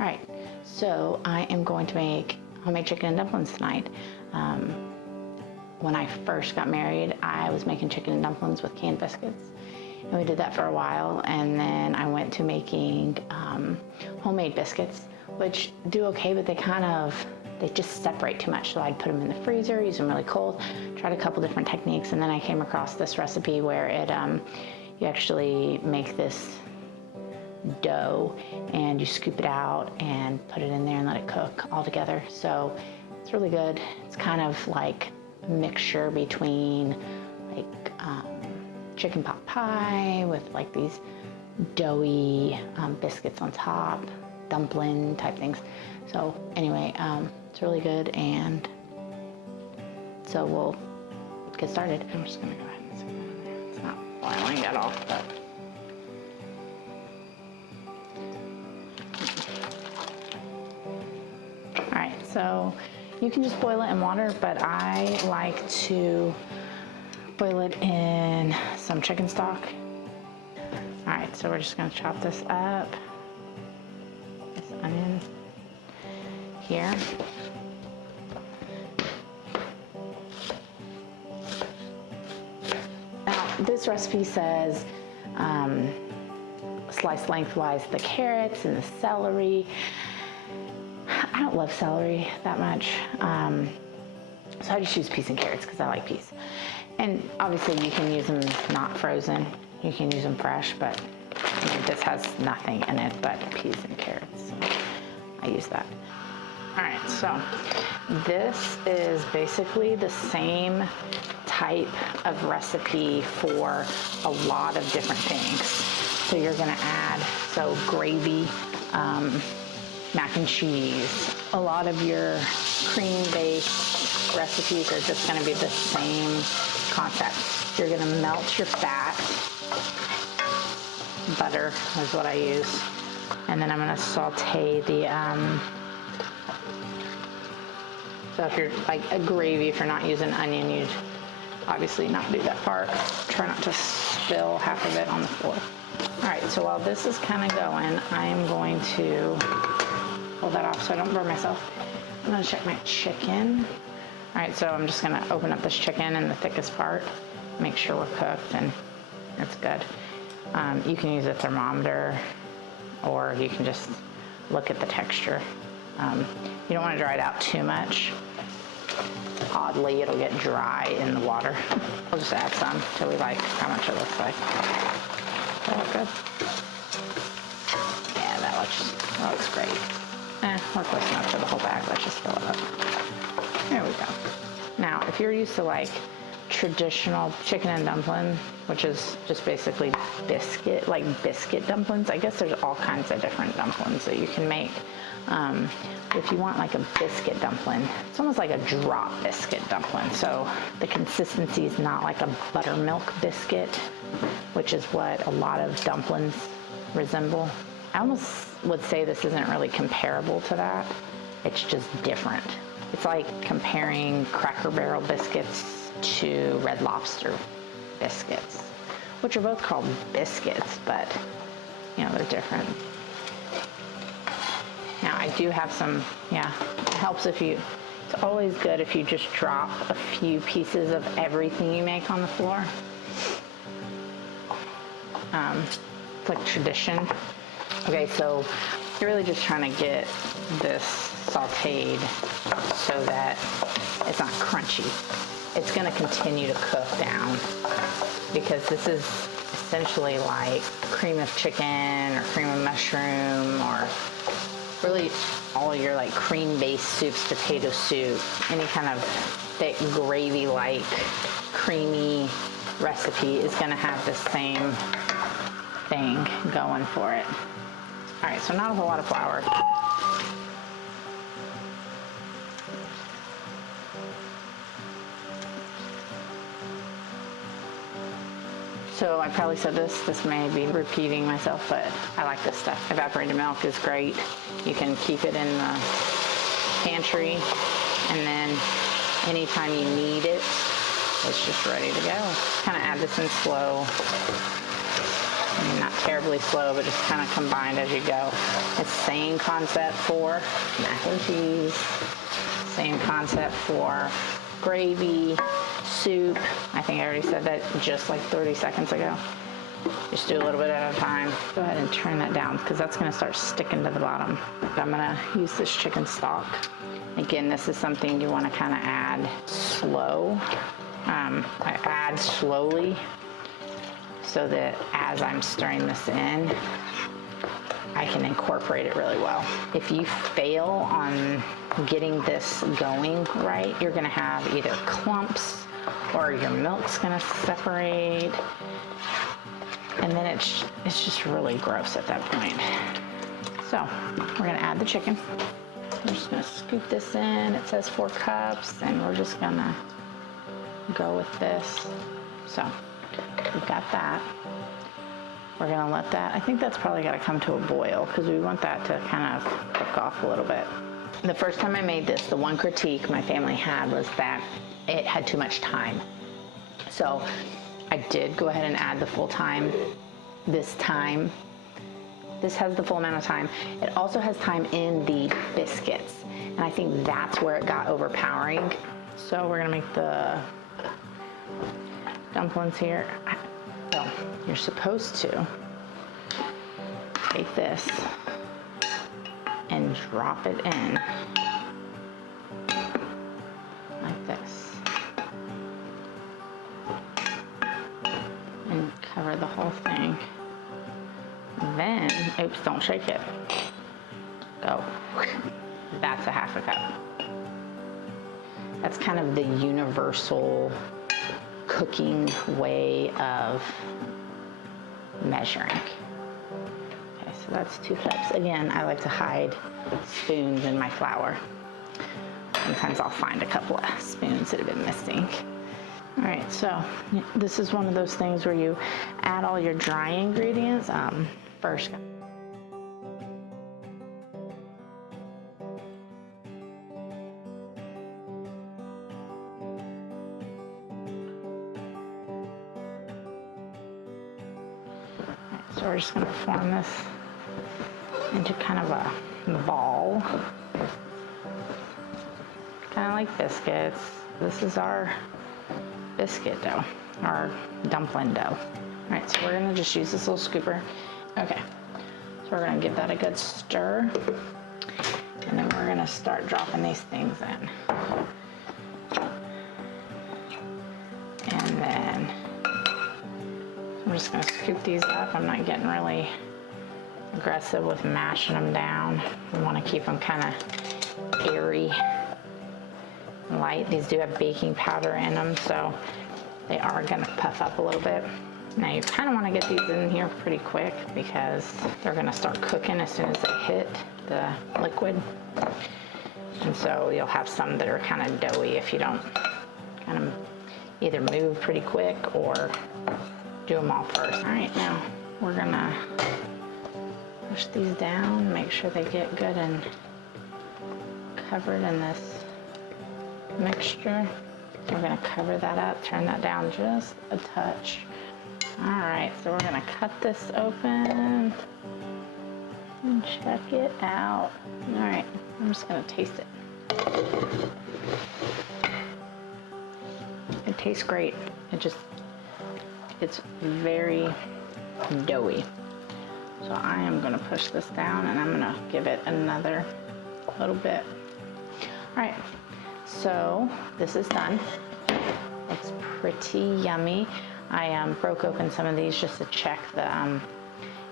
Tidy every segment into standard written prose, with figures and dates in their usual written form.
All right, so I am going to make homemade chicken and dumplings tonight. When I first got married, I was making chicken and dumplings with canned biscuits. And we did that for a while, and then I went to making homemade biscuits, which do okay, but they just separate too much. So I'd put them in the freezer, use them really cold, tried a couple different techniques, and then I came across this recipe where you actually make this dough and you scoop it out and put it in there and let it cook all together. So it's really good. It's kind of like a mixture between like chicken pot pie with like these doughy biscuits on top, dumpling type things. So anyway, it's really good, and so we'll get started. I'm just gonna go ahead and stick that in there. It's not boiling at all, but all right, so you can just boil it in water, but I like to boil it in some chicken stock. All right, so we're just gonna chop this up. This onion here. Now, this recipe says slice lengthwise the carrots and the celery. I don't love celery that much, so I just use peas and carrots because I like peas. And obviously you can use them not frozen, you can use them fresh, but I mean, this has nothing in it but peas and carrots, so I use that. All right, so this is basically the same type of recipe for a lot of different things. So you're gonna add, gravy, mac and cheese. A lot of your cream-based recipes are just gonna be the same concept. You're gonna melt your fat. Butter is what I use. And then I'm gonna saute the, so if you're like a gravy, if you're not using onion, you'd obviously not do that part. Try not to spill half of it on the floor. All right, so while this is kind of going, I'm going to pull that off so I don't burn myself. I'm gonna check my chicken. All right, so I'm just gonna open up this chicken in the thickest part, make sure we're cooked and it's good. You can use a thermometer, or you can just look at the texture. You don't want to dry it out too much. Oddly, it'll get dry in the water. We'll just add some till we like how much it looks like. That look good? Yeah, that looks great. We're close enough to the whole bag. Let's just fill it up. There we go. Now, if you're used to like traditional chicken and dumpling, which is just basically biscuit dumplings. I guess there's all kinds of different dumplings that you can make. If you want like a biscuit dumpling, it's almost like a drop biscuit dumpling. So the consistency is not like a buttermilk biscuit, which is what a lot of dumplings resemble. I almost would say this isn't really comparable to that. It's just different. It's like comparing Cracker Barrel biscuits to Red Lobster biscuits, which are both called biscuits, but you know, they're different. Now I do have some, it helps if you, it's always good if you just drop a few pieces of everything you make on the floor. It's like tradition. Okay, so you're really just trying to get this sauteed so that it's not crunchy. It's gonna continue to cook down because this is essentially like cream of chicken or cream of mushroom, or really all your like cream-based soups, potato soup, any kind of thick gravy-like creamy recipe is gonna have the same thing going for it. All right, so not a whole lot of flour. So I probably said this may be repeating myself, but I like this stuff. Evaporated milk is great. You can keep it in the pantry, and then anytime you need it, it's just ready to go. Kind of add this in slow I mean, not terribly slow, but just kind of combined as you go. It's same concept for mac and cheese, same concept for gravy, soup. I think I already said that just like 30 seconds ago. Just do a little bit at a time. Go ahead and turn that down because that's gonna start sticking to the bottom. I'm gonna use this chicken stock. Again, this is something you wanna kinda add slow. I add slowly so that as I'm stirring this in, I can incorporate it really well. If you fail on getting this going right, you're gonna have either clumps or your milk's gonna separate. And then it's just really gross at that point. So we're gonna add the chicken. We're just gonna scoop this in. It says 4 cups, and we're just gonna go with this. So we've got that. We're gonna let that, I think that's probably gotta come to a boil because we want that to kind of cook off a little bit. The first time I made this, the one critique my family had was that it had too much time. So I did go ahead and add the full time this time. This has the full amount of time. It also has time in the biscuits. And I think that's where it got overpowering. So we're gonna make the dumplings here. So you're supposed to take this and drop it in like this. And cover the whole thing. Then, oops, don't shake it. Go. That's a half a cup. That's kind of the universal cooking way of measuring. Okay, so that's 2 cups. Again, I like to hide spoons in my flour. Sometimes I'll find a couple of spoons that have been missing. All right, so this is one of those things where you add all your dry ingredients first. So we're just gonna form this into kind of a ball, kind of like biscuits. This is our biscuit dough, our dumpling dough. All right, so we're gonna just use this little scooper. Okay, so we're gonna give that a good stir, and then we're gonna start dropping these things in. And then I'm just gonna scoop these up. I'm not getting really aggressive with mashing them down. We wanna keep them kind of airy and light. These do have baking powder in them, so they are gonna puff up a little bit. Now you kind of wanna get these in here pretty quick because they're gonna start cooking as soon as they hit the liquid. And so you'll have some that are kind of doughy if you don't kind of either move pretty quick or do them all first. All right, now we're gonna push these down, make sure they get good and covered in this mixture. We're gonna cover that up, turn that down just a touch. All right, so we're gonna cut this open and check it out. All right, I'm just gonna taste it. It tastes great. It's very doughy. So I am gonna push this down and I'm gonna give it another little bit. All right, so this is done. It's pretty yummy. I broke open some of these just to check the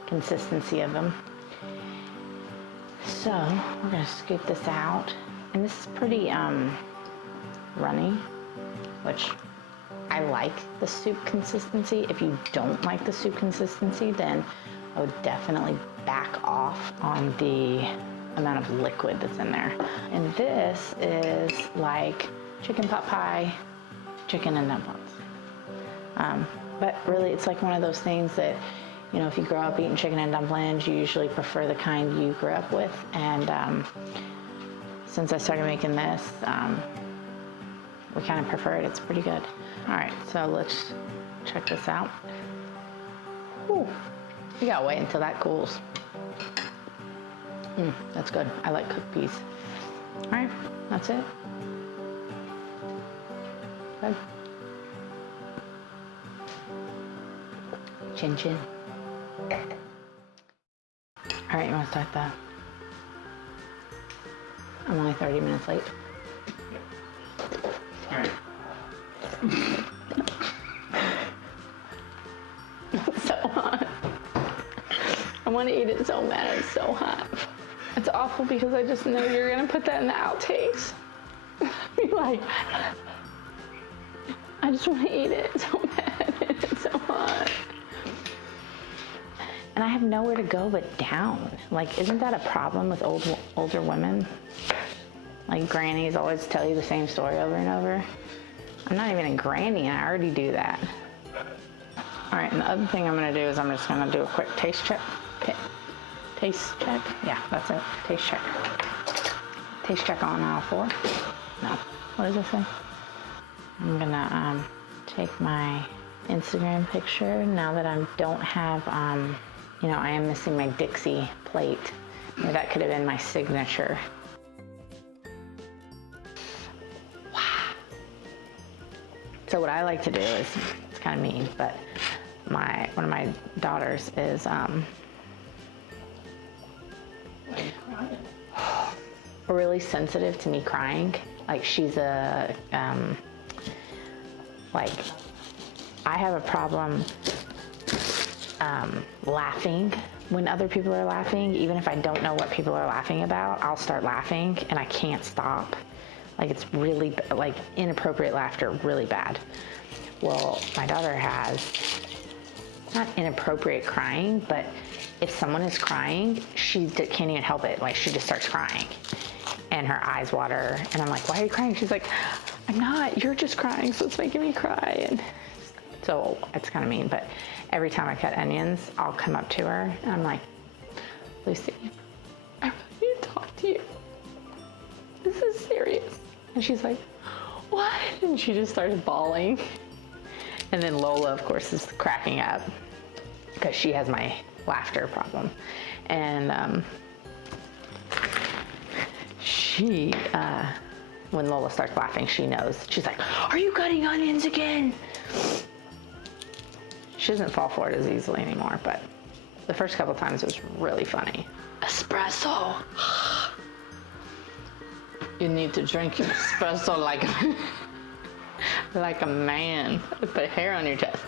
consistency of them. So we're gonna scoop this out. And this is pretty runny, which I like the soup consistency. If you don't like the soup consistency, then I would definitely back off on the amount of liquid that's in there. And this is like chicken pot pie, chicken and dumplings. But really it's like one of those things that, you know, if you grow up eating chicken and dumplings, you usually prefer the kind you grew up with. And since I started making this, we kind of prefer it. It's pretty good. All right, so let's check this out. Whew. You gotta wait until that cools. That's good. I like cooked peas. All right, that's it. Good. Chin chin. All right, you wanna start the... I'm only 30 minutes late. All right. It's so hot. I want to eat it so bad. It's so hot. It's awful because I just know you're gonna put that in the outtakes. Be like, I just want to eat it so bad. It's so hot. And I have nowhere to go but down. Like, isn't that a problem with older women? Like, grannies always tell you the same story over and over. I'm not even a granny and I already do that. All right, and the other thing I'm gonna do is I'm just gonna do a quick taste check. Okay. Taste check? Yeah, that's it. Taste check. Taste check on aisle 4. No, what does it say? I'm gonna take my Instagram picture now that I don't have, you know, I am missing my Dixie plate. Maybe that could have been my signature. Wow. So what I like to do is, it's kind of mean, but one of my daughters is really sensitive to me crying. Like, she's a like, I have a problem laughing when other people are laughing. Even if I don't know what people are laughing about, I'll start laughing and I can't stop. Like, it's really, like, inappropriate laughter, really bad. Well, my daughter has not inappropriate crying, but if someone is crying, she can't even help it. Like, she just starts crying and her eyes water. And I'm like, why are you crying? She's like, I'm not, you're just crying, so it's making me cry. And so it's kind of mean, but every time I cut onions, I'll come up to her and I'm like, Lucy, I really need to talk to you. This is serious. And she's like, what? And she just starts bawling. And then Lola, of course, is cracking up because she has my laughter problem. And she, when Lola starts laughing, she knows. She's like, are you cutting onions again? She doesn't fall for it as easily anymore, but the first couple times it was really funny. Espresso. You need to drink espresso like a man. Put hair on your chest.